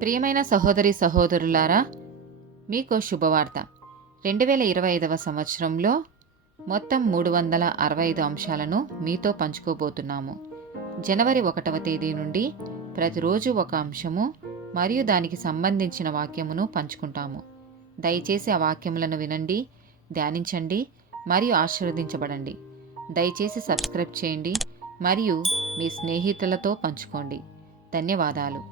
ప్రియమైన సహోదరి సహోదరులారా, మీకు శుభవార్త. 2025 సంవత్సరంలో మొత్తం 365 అంశాలను మీతో పంచుకోబోతున్నాము. జనవరి 1వ తేదీ నుండి ప్రతిరోజు ఒక అంశము మరియు దానికి సంబంధించిన వాక్యమును పంచుకుంటాము. దయచేసి ఆ వాక్యములను వినండి, ధ్యానించండి మరియు ఆశీర్వదించబడండి. దయచేసి సబ్స్క్రైబ్ చేయండి మరియు మీ స్నేహితులతో పంచుకోండి. ధన్యవాదాలు.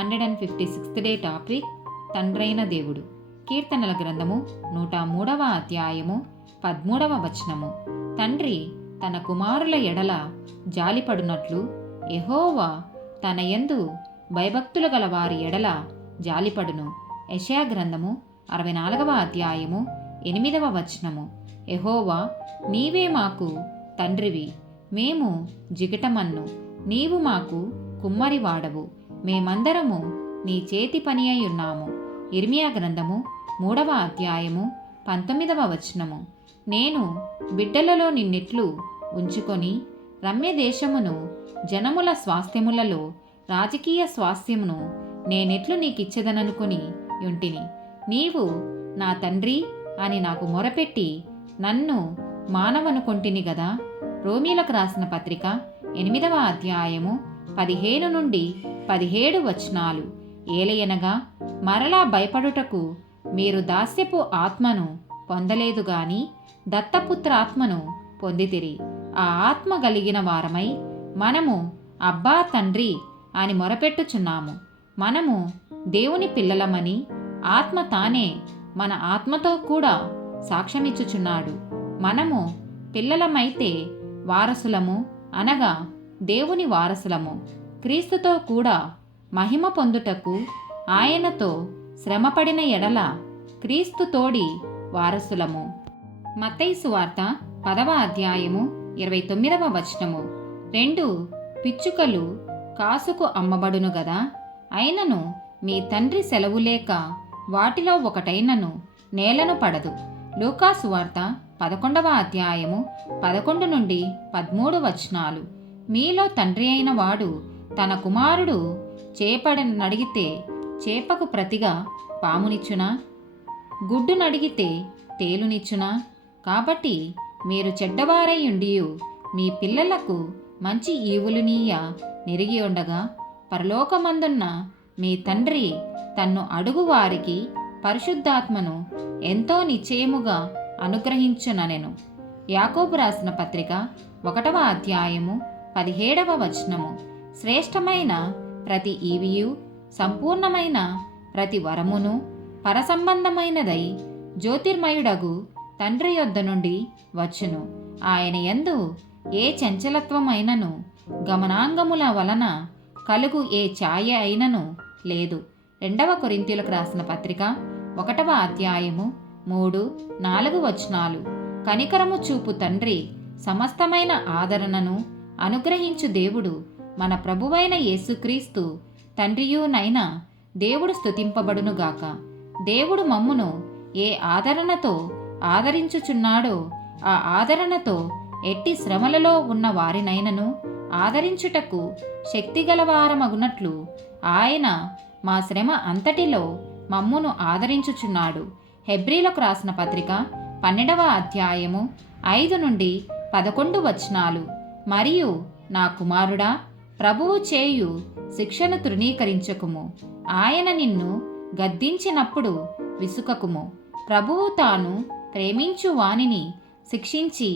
156th డే టాపిక్ తండ్రైన దేవుడు. కీర్తనల గ్రంథము 103వ అధ్యాయము 13వ వచనము. తండ్రి తన కుమారుల ఎడల జాలిపడునట్లు యెహోవా తన యందు భయభక్తులు గల వారి ఎడల జాలిపడును. యెషయా గ్రంథము 64వ అధ్యాయము 8వ వచనము. యెహోవా, నీవే మాకు తండ్రివి, మేము జిగటమన్ను, నీవు మాకు కుమ్మరివాడవు, మేమందరము నీ చేతి పని అయి ఉన్నాము. ఇర్మియా గ్రంథము 3వ అధ్యాయము 19వ వచనము. నేను బిడ్డలలో నిన్నెట్లు ఉంచుకొని రమ్య దేశమును జనముల స్వాస్థ్యములలో రాజకీయ స్వాస్థ్యమును నేనెట్లు నీకిచ్చెదననుకొని యుంటిని. నీవు నా తండ్రి అని నాకు మొరపెట్టి నన్ను మానవనుకొంటిని గదా. రోమీలకు రాసిన పత్రిక 8వ అధ్యాయము 15 నుండి 17 వచనాలు. ఏలయనగా మరలా భయపడుటకు మీరు దాస్యపు ఆత్మను పొందలేదు గాని దత్తపుత్ర ఆత్మను పొందితిరి. ఆ ఆత్మ కలిగిన వారమై మనము అబ్బా తండ్రి అని మొరపెట్టుచున్నాము. మనము దేవుని పిల్లలమని ఆత్మ తానే మన ఆత్మతో కూడా సాక్ష్యమిచ్చుచున్నాడు. మనము పిల్లలమైతే వారసులము, అనగా దేవుని వారసులము, క్రీస్తుతో కూడా మహిమ పొందుటకు ఆయనతో శ్రమపడిన ఎడల క్రీస్తు తోడి వారసులము. మత్తయి సువార్త 10వ అధ్యాయము 29వ వచనము. 2 పిచ్చుకలు కాసుకు అమ్మబడును గదా, అయినను మీ తండ్రి సెలవు లేక వాటిలో ఒకటైనను నేలను పడదు. లూకా సువార్త 11వ అధ్యాయము 11 నుండి 13 వచనాలు. మీలో తండ్రి అయిన వాడు తన కుమారుడు చేపడనడిగితే చేపకు ప్రతిగా పామునిచ్చునా? గుడ్డునడిగితే తేలునిచ్చునా? కాబట్టి మీరు చెడ్డవారై ఉండియు మీ పిల్లలకు మంచి ఈవులునీయ నెరిగి ఉండగా పరలోకమందున్న మీ తండ్రి తన్ను అడుగు వారికి పరిశుద్ధాత్మను ఎంతో నిశ్చయముగా అనుగ్రహించుననెను. యాకోబు రాసిన పత్రిక 1వ అధ్యాయము 17వ వచనము. శ్రేష్టమైన ప్రతి ఈవియు సంపూర్ణమైన ప్రతి వరమును పరసంబంధమైనదై జ్యోతిర్మయుడగు తండ్రి యొద్ద నుండి వచ్చును. ఆయన యందు ఏ చంచలత్వమైనను గమనాంగముల వలన కలుగు ఏ ఛాయ అయినను లేదు. 2వ కొరింథీయులకు రాసిన పత్రిక 1వ అధ్యాయము 3, 4 వచనాలు. కనికరము చూపు తండ్రి సమస్తమైన ఆదరణను అనుగ్రహించు దేవుడు మన ప్రభువైన యేసుక్రీస్తు తండ్రియునైన దేవుడు స్తుతింపబడునుగాక. దేవుడు మమ్మును ఏ ఆదరణతో ఆదరించుచున్నాడో ఆ ఆదరణతో ఎట్టి శ్రమలలో ఉన్న వారినైనను ఆదరించుటకు శక్తిగలవారమగునట్లు ఆయన మా శ్రమ అంతటిలో మమ్మును ఆదరించుచున్నాడు. హెబ్రీలకు రాసిన పత్రిక 12వ అధ్యాయము 5 నుండి 11 వచనాలు. మరియు నా కుమారుడా, ప్రభువు చేయు శిక్షను తృణీకరించకుము. ఆయన నిన్ను గద్దించినప్పుడు విసుకకుము. ప్రభువు తాను ప్రేమించు వానిని శిక్షించి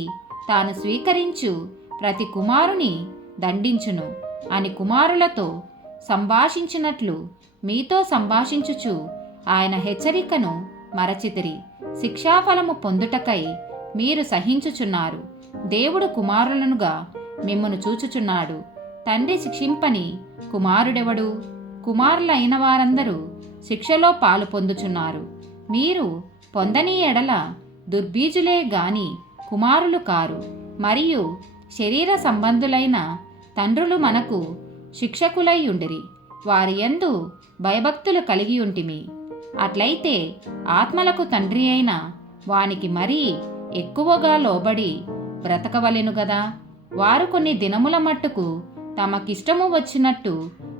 తాను స్వీకరించు ప్రతి కుమారుని దండించును అని కుమారులతో సంభాషించినట్లు మీతో సంభాషించుచు ఆయన హెచ్చరికను మరచితిరి. శిక్షాఫలము పొందుటకై మీరు సహించుచున్నారు. దేవుడు కుమారులనుగా మిమ్మును చూచుచున్నాడు. తండ్రి శిక్షింపని కుమారుడెవడు? కుమారులైన వారందరూ శిక్షలో పాలు పొందుచున్నారు. మీరు పొందని ఎడల దుర్బీజులే గాని కుమారులు కారు. మరియు శరీర సంబంధులైన తండ్రులు మనకు శిక్షకులై ఉండిరి. వారి యందు భయభక్తులు కలిగి ఉంటిమి. అట్లయితే ఆత్మలకు తండ్రి అయిన వానికి మరీ ఎక్కువగా లోబడి బ్రతకవలెను గదా. వారు కొన్ని దినముల మట్టుకు తమకిష్టము వచ్చినట్టు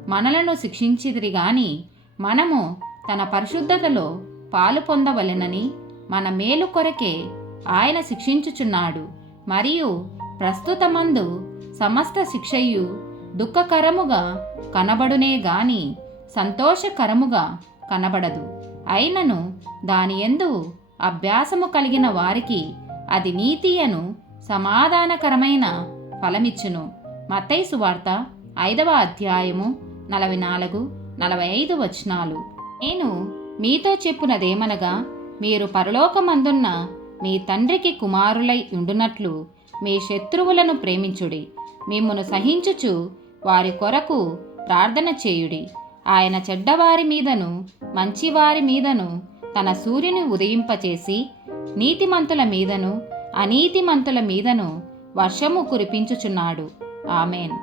మనలను శిక్షించిదిరి గాని మనము తన పరిశుద్ధతలో పాలు పొందవలెనని మన మేలు కొరకే ఆయన శిక్షించుచున్నాడు. మరియు ప్రస్తుతమందు సమస్త శిక్షయు దుఃఖకరముగా కనబడునే గాని సంతోషకరముగా కనబడదు. అయినను దాని యందు అభ్యాసము కలిగిన వారికి అది నీతియను సమాధానకరమైన ఫలమిచ్చును. మత్తయి సువార్త 5వ అధ్యాయము 44-45 వచనాలు. నేను మీతో చెప్పునదేమనగా, మీరు పరలోకమందున్న మీ తండ్రికి కుమారులై ఉండునట్లు మీ శత్రువులను ప్రేమించుడి, మిమ్మును సహించుచు వారి కొరకు ప్రార్థన చేయుడి. ఆయన చెడ్డవారి మీదను మంచివారి మీదను తన సూర్యుని ఉదయింపచేసి నీతిమంతుల మీదను అనీతిమంతుల మీదను వర్షము కురిపించుచున్నాడు. ఆమెన్.